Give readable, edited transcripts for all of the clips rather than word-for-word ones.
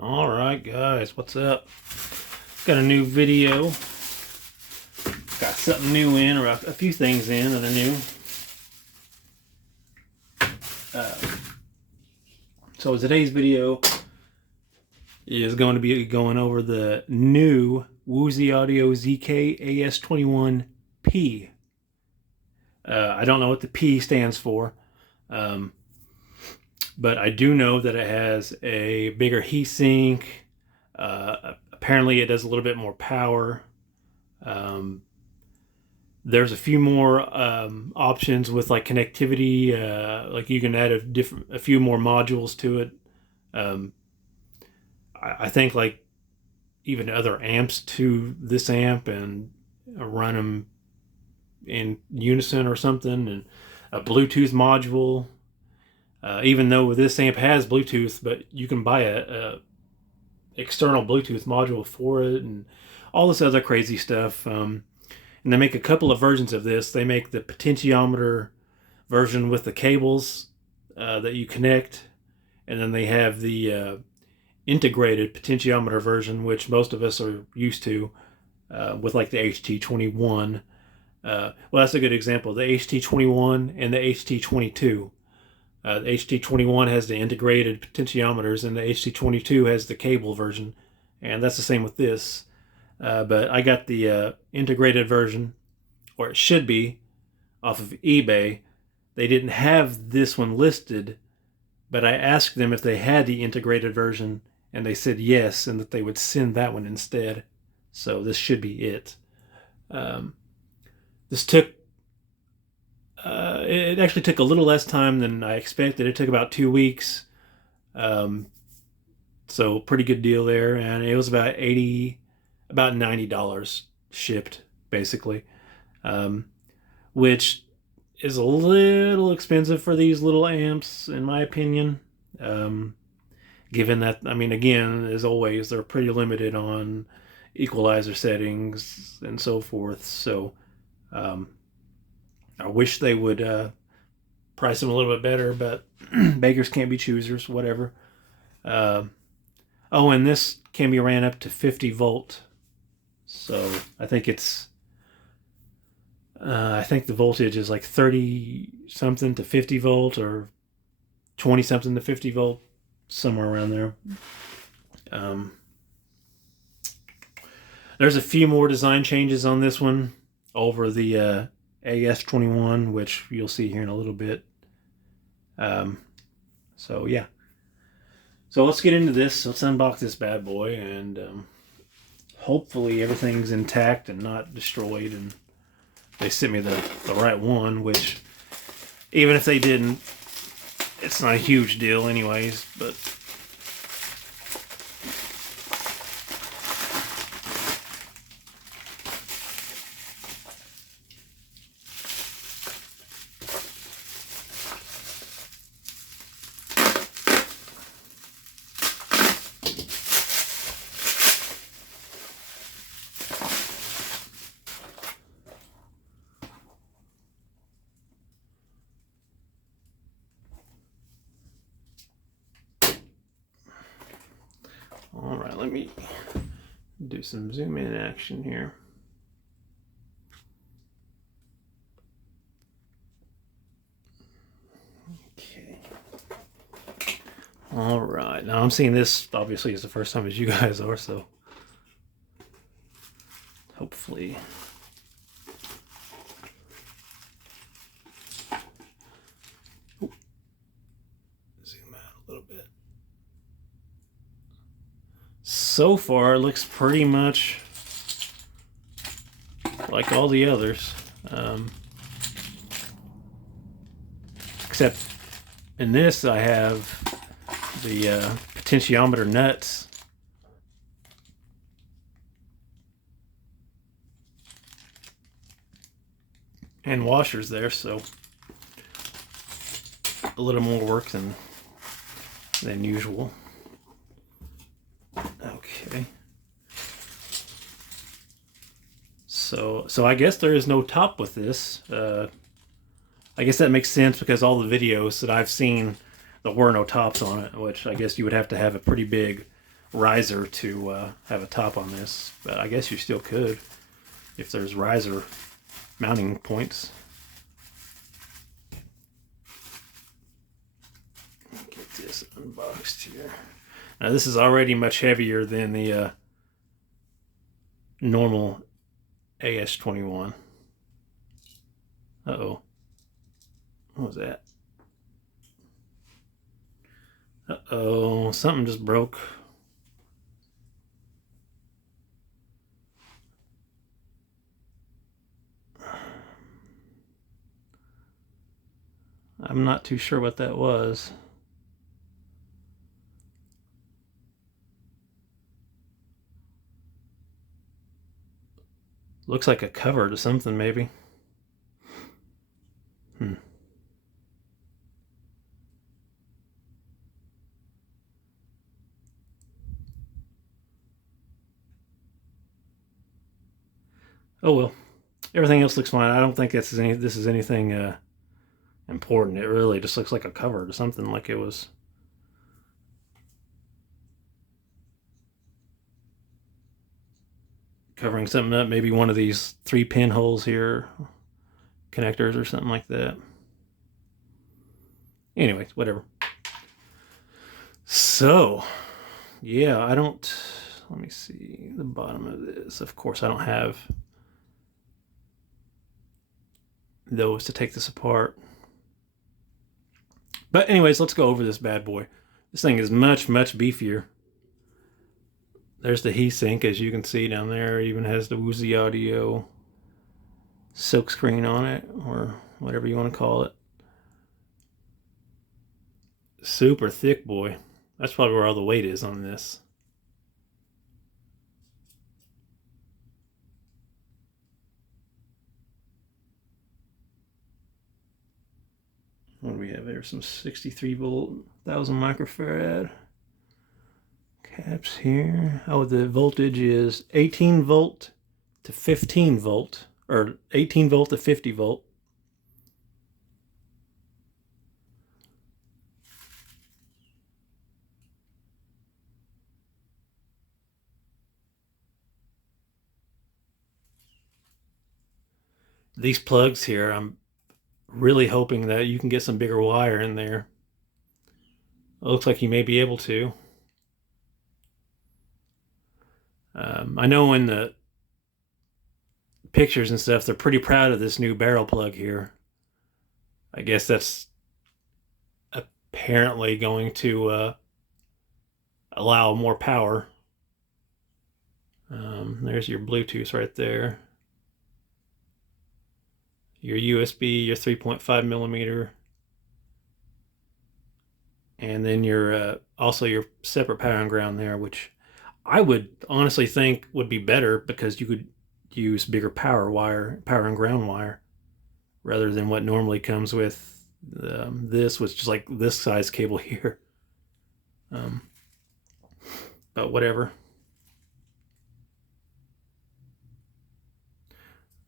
Alright guys, what's up? Got a new video. Got something new in, or a few things in that are new. So today's video is going to be going over the new WUZHI ZK-AS21P. I don't know what the P stands for. But I do know that it has a bigger heatsink. Apparently it does a little bit more power. There's a few more options with like connectivity. Like you can add a few more modules to it. I think like even other amps to this amp and run them in unison or something, and a Bluetooth module. Even though this amp has Bluetooth, but you can buy a external Bluetooth module for it, and all this other crazy stuff. And they make a couple of versions of this. They make the potentiometer version with the cables that you connect, and then they have the integrated potentiometer version, which most of us are used to, with like the HT21. Well, that's a good example. The HT21 and the HT22. The HT21 has the integrated potentiometers, and the HT22 has the cable version, and that's the same with this. But I got the integrated version, or it should be, off of eBay. They didn't have this one listed, but I asked them if they had the integrated version, and they said yes, and that they would send that one instead. So this should be it. This took it actually took a little less time than I expected. It took about 2 weeks. So pretty good deal there. And it was about $90 shipped, basically. Which is a little expensive for these little amps, in my opinion. Given that, I mean, again, as always, they're pretty limited on equalizer settings and so forth. So, I wish they would price them a little bit better, but beggars can't be choosers, whatever. Oh, and this can be ran up to 50 volt. So I think it's, I think the voltage is like 30 something to 50 volt, or 20 something to 50 volt, somewhere around there. There's a few more design changes on this one over the AS21, which you'll see here in a little bit. So yeah. So let's get into this. Let's unbox this bad boy, and hopefully everything's intact and not destroyed, and they sent me the right one, which even if they didn't, it's not a huge deal anyways, but all right, let me do some zoom in action here. Okay. All right, now I'm seeing this obviously is the first time as you guys are, so hopefully. Ooh. Zoom out a little bit. So far, it looks pretty much like all the others, except in this I have the potentiometer nuts. And washers there, so a little more work than usual. Okay. So I guess there is no top with this. I guess that makes sense because all the videos that I've seen, there were no tops on it, which I guess you would have to have a pretty big riser to have a top on this, but I guess you still could if there's riser mounting points. Get this unboxed here. Now this is already much heavier than the normal AS21. Uh-oh. What was that? Uh-oh, something just broke. I'm not too sure what that was. Looks like a cover to something, maybe. Oh well. Everything else looks fine. I don't think this is anything important. It really just looks like a cover to something, like it was covering something up. Maybe one of these 3 pinholes here, connectors or something like that. Anyway, whatever. So, yeah, I don't... Let me see the bottom of this. Of course, I don't have those to take this apart. But anyways, let's go over this bad boy. This thing is much, much beefier. There's the heatsink, as you can see down there. It even has the WUZHI audio silkscreen on it, or whatever you want to call it. Super thick boy. That's probably where all the weight is on this. What do we have there? Some 63 volt, 1000 microfarad caps here. Oh, the voltage is 18 volt to 15 volt, or 18 volt to 50 volt. These plugs here, I'm really hoping that you can get some bigger wire in there. It looks like you may be able to. I know in the pictures and stuff, they're pretty proud of this new barrel plug here. I guess that's apparently going to allow more power. There's your Bluetooth right there. Your USB, your 3.5 millimeter. And then your also your separate power and ground there, which I would honestly think would be better, because you could use bigger power and ground wire, rather than what normally comes with this, which is like this size cable here. But whatever.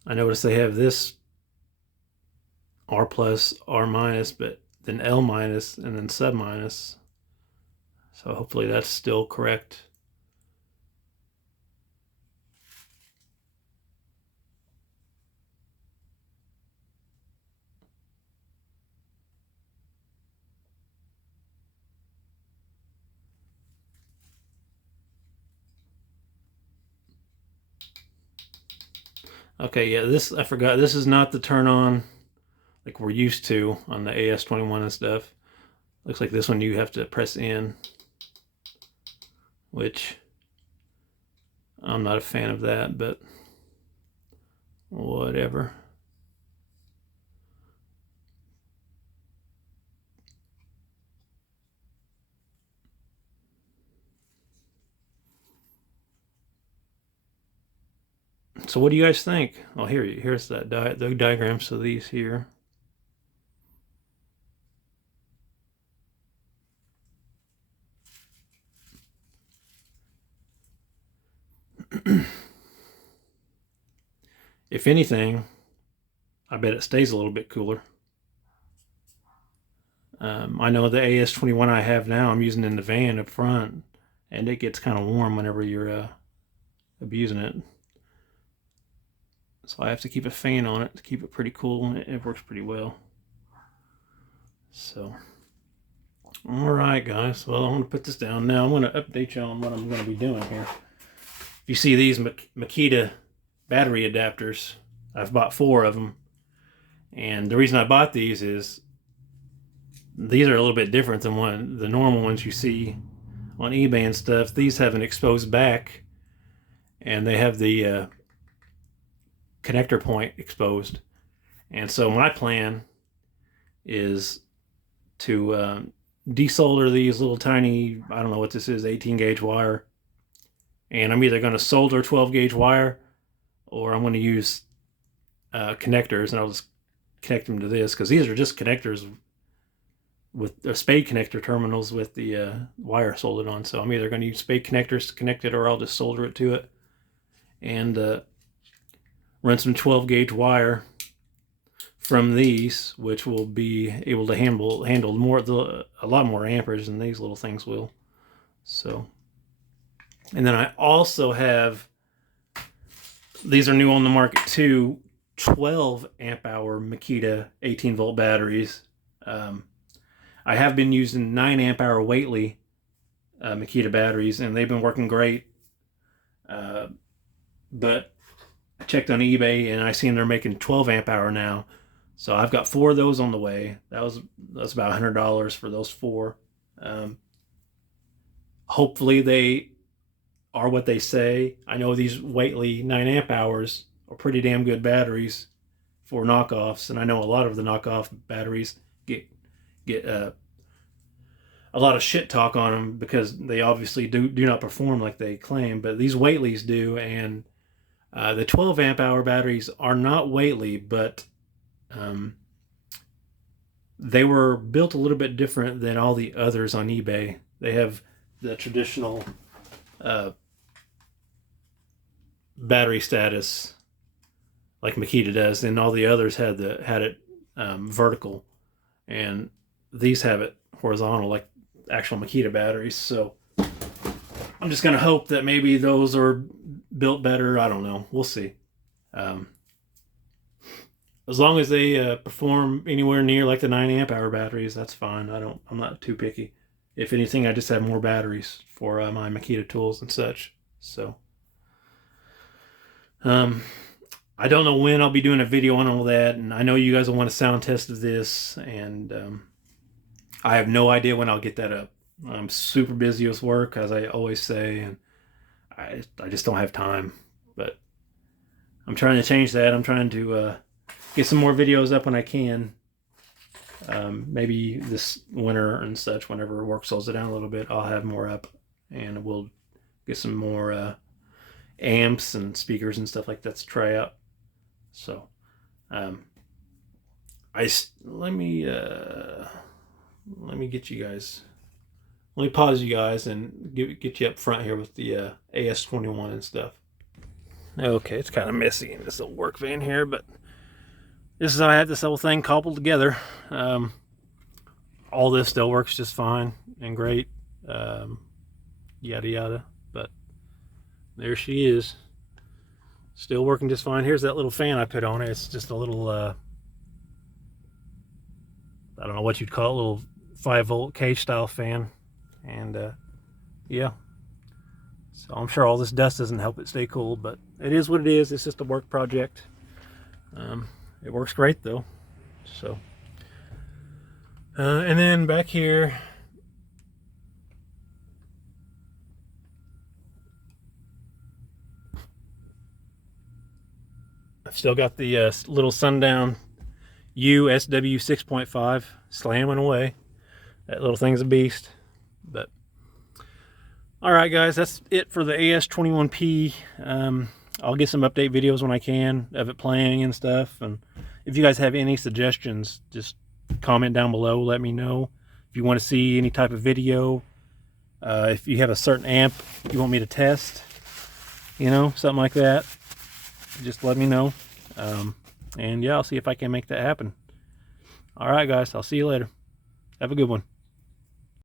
I noticed they have this R plus, R minus, but then L minus, and then sub minus. So hopefully that's still correct. Okay, yeah, this, I forgot, this is not the turn on like we're used to on the AS21 and stuff. Looks like this one you have to press in, which I'm not a fan of that, but whatever. So what do you guys think? Oh, here's that the diagrams of these here. If anything, I bet it stays a little bit cooler. I know the AS21 I have now, I'm using in the van up front, and it gets kind of warm whenever you're abusing it. So I have to keep a fan on it to keep it pretty cool, and it works pretty well. So, all right, guys. Well, I'm going to put this down now. I'm going to update you on what I'm going to be doing here. You see these Makita battery adapters. I've bought 4 of them. And the reason I bought these is these are a little bit different than the normal ones you see on eBay and stuff. These have an exposed back, and they have the connector point exposed. And so my plan is to desolder these little tiny, I don't know what this is, 18 gauge wire. And I'm either going to solder 12 gauge wire, or I'm going to use connectors, and I'll just connect them to this, because these are just connectors with spade connector terminals with the wire soldered on. So I'm either going to use spade connectors to connect it, or I'll just solder it to it and run some 12 gauge wire from these, which will be able to handle a lot more amperage than these little things will. So, and then I also have, these are new on the market too, 12 amp hour Makita 18 volt batteries. I have been using 9 amp hour Whately Makita batteries, and they've been working great. But I checked on eBay and I seen they're making 12 amp hour now. So I've got 4 of those on the way. That's about $100 for those 4. Hopefully they are what they say. I know these Whately 9 amp hours are pretty damn good batteries for knockoffs, and I know a lot of the knockoff batteries get a lot of shit talk on them because they obviously do not perform like they claim, but these Whately's do. And the 12 amp hour batteries are not Whately, but they were built a little bit different than all the others on eBay. They have the traditional battery status like Makita does, and all the others had it vertical, and these have it horizontal like actual Makita batteries. So I'm just gonna hope that maybe those are built better. I don't know, we'll see. As long as they perform anywhere near like the 9 amp hour batteries, that's fine. I'm not too picky. If anything, I just have more batteries for my Makita tools and such. So I don't know when I'll be doing a video on all that, and I know you guys will want a sound test of this, and I have no idea when I'll get that up. I'm super busy with work, as I always say, and I just don't have time. But I'm trying to change that. I'm trying to get some more videos up when I can. Maybe this winter and such, whenever work slows it down a little bit, I'll have more up, and we'll get some more amps and speakers and stuff like that to try out. So let me get you guys, let me pause you guys and get you up front here with the AS21 and stuff. Okay, it's kind of messy in this little work van here, but this is how I had this whole thing cobbled together. All this still works just fine and great, yada yada, but there she is, still working just fine. Here's that little fan I put on it. It's just a little I don't know what you'd call it, a little 5 volt cage style fan. And yeah, so I'm sure all this dust doesn't help it stay cool, but it is what it is. It's just a work project. It works great though. So and then back here, I've still got the little Sundown USW 6.5 slamming away. That little thing's a beast. But all right, guys, that's it for the AS21P. I'll get some update videos when I can of it playing and stuff. And if you guys have any suggestions, just comment down below. Let me know if you want to see any type of video. If you have a certain amp you want me to test, you know, something like that, just let me know. And yeah, I'll see if I can make that happen. All right, guys, I'll see you later. Have a good one.